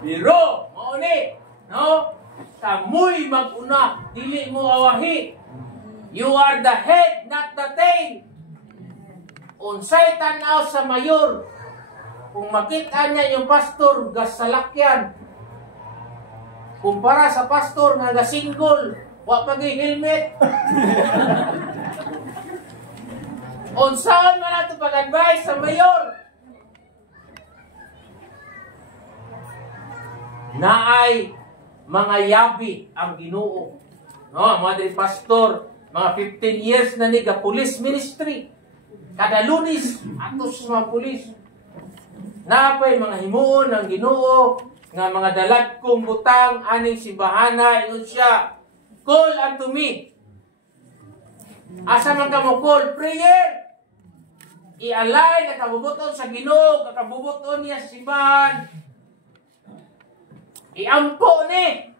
Pero, mauni, no? Kamoy mag-una, dili mo awahi. You are the head, not the tail. Unsay tanaw sa mayor. Kung makita niya yung pastor gasalakyan, kumpara sa pastor nga gasinggol, wa pagi helmet. Unsaon man ato pag-advise sa mayor? Naay mga yabi ang Ginoo. No, mga pastor, mga 15 years na ni ga police ministry. Kada Lunes atos sa mga pulis. Napay mga himuon ng Ginoo nga mga dalagkong butang aning simbahana ingon siya. Call unto me. Asa man ka mo call? Prayer. Ialay na kabubuton sa Ginoo, kabubuton niya sa simbahan. Iampo ni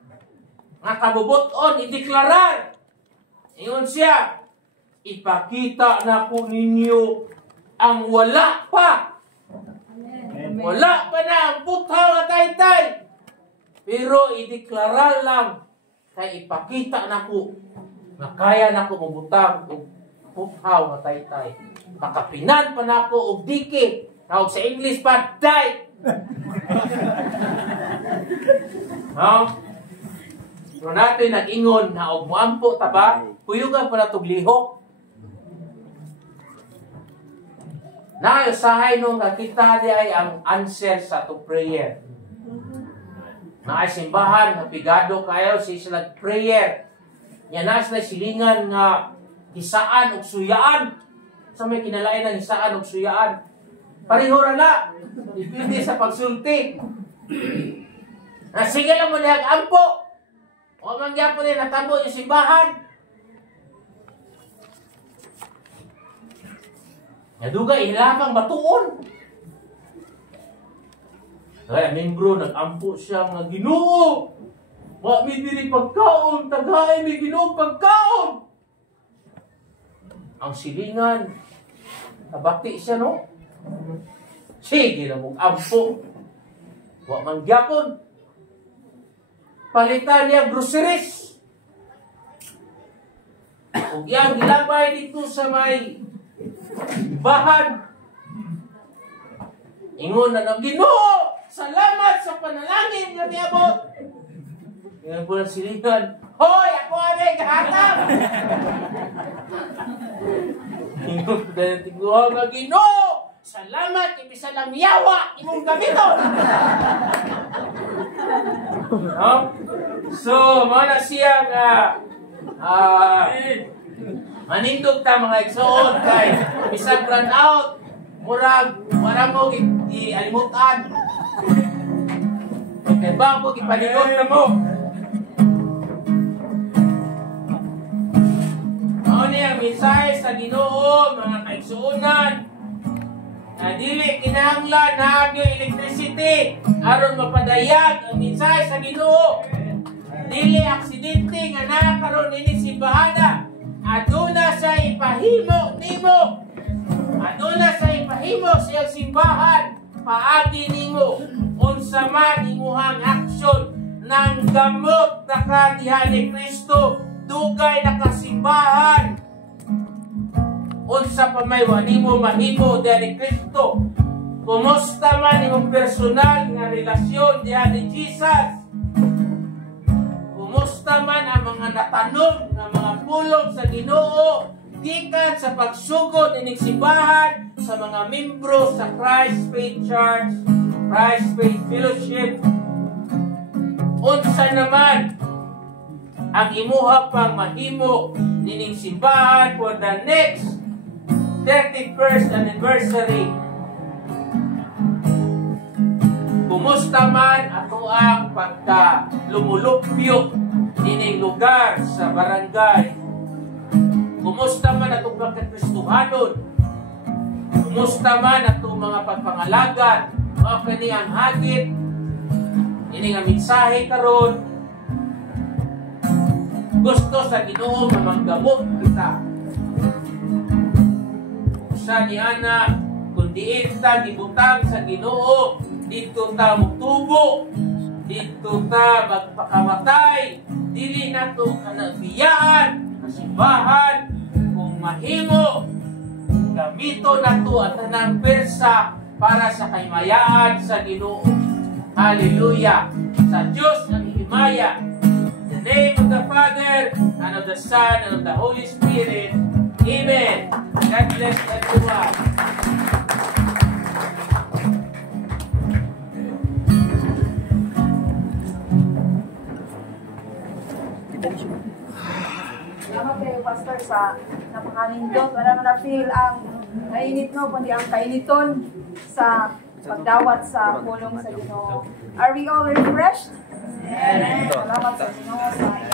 nga kabubuton, ideklarar. Ingon siya, ipakita na ko ninyo ang wala pa. Wala pa na ang buthaw at taytay. Pero ideklarar lang, kay ipakita na ko na kaya na ko mabutang og buthaw at taytay. Makapinan pa na ko og dike. Tawag sa English pa, die. No? So natin nag-ingon na og muampo ta ba? Kuyugan pa na tog lihok. Naayosahay nung nakita di ay ang answer sa to prayer. Na ay simbahan, napigado kayo sa isla prayer. Yan na sila silingan nga hisaan o suyaan. Sa may kinalain ng hisaan o suyaan. Pareho na. Dipindi sa pagsulti. Sige lang mo niyang ampo. O mangya po rin natabo yung simbahan. Naduga, ilamang batuon. Kaya membro, nag-ampo siya nga Ginoo. Wa mi diri pagkaon, tagay mi Ginoo pagkaon. Ang silingan, nabati siya, no? Sige na mong ampo. Wa man gyapon. Palitan niya groceries. Ug yang gilabay dito sa may bahan. Ingon na ng Ginoo, salamat sa panalangin nga niabot. Ingon po ng silingan, hoy, ako ay gahatag. Ingon po na ng tiguha nga Ginoo, salamat, ibisa lang yawa, imong gamiton. No? So, mana siya nga manindog ta mga igsoon kay bisag run out murag mo gialimutan kay ba mo gipaligot na mo. Mao ni ang mensahe sa Ginoo mga kaigsuonan na dili kinahanglan na agyo electricity aron mapadayag ang mensahe sa Ginoo. Dili aksidente nga nakaroon ini simbahana. Aduna sa ipahimo nimo. Aduna sa ipahimo sa simbahan. Paagi nimo unsa man imuhang aksyon ng gamot na kadihan ni Kristo dugay na kasimbahan. Unsa pa may nimo mahimo diha ni Kristo. Kumusta man imong personal nga relasyon diha ni Jesus. Kumusta man ang mga natanom ng mga pulong sa Ginoo gikan sa pagsugod ining simbahan sa mga membro sa Christ Faith Church, Christ Faith Fellowship. Unsa naman ang imuha pang mahimo nining simbahan for the next 31st anniversary. Kumusta man ato ang pagka lumulupyo ining lugar sa barangay? Kumusta man atong pagkakristuhanon? Kumusta man atong mga pagpangalagan? O kani ang hagit ining ang mensahe karon? Gusto sa Ginoo nga manggamot kita. Sa ni ana kundi ta gibutang sa Ginoo, dito ta magtubo, dito ta magpakamatay, dili nato kanabiyaan, kasimbahan, kung mahimo gamito nato at tanang persa para sa kaymayaan sa Ginoo. Hallelujah! Sa Diyos ang himaya. In the name of the Father, and of the Son, and of the Holy Spirit. Amen. God bless everyone. Salamat kayo, Pastor, sa napakanindot. Wala na na-feel ang kainit no, kundi ang kainiton sa pagdawat sa pulong sa Ginoo. Are we all refreshed? Salamat sa Ginoo sa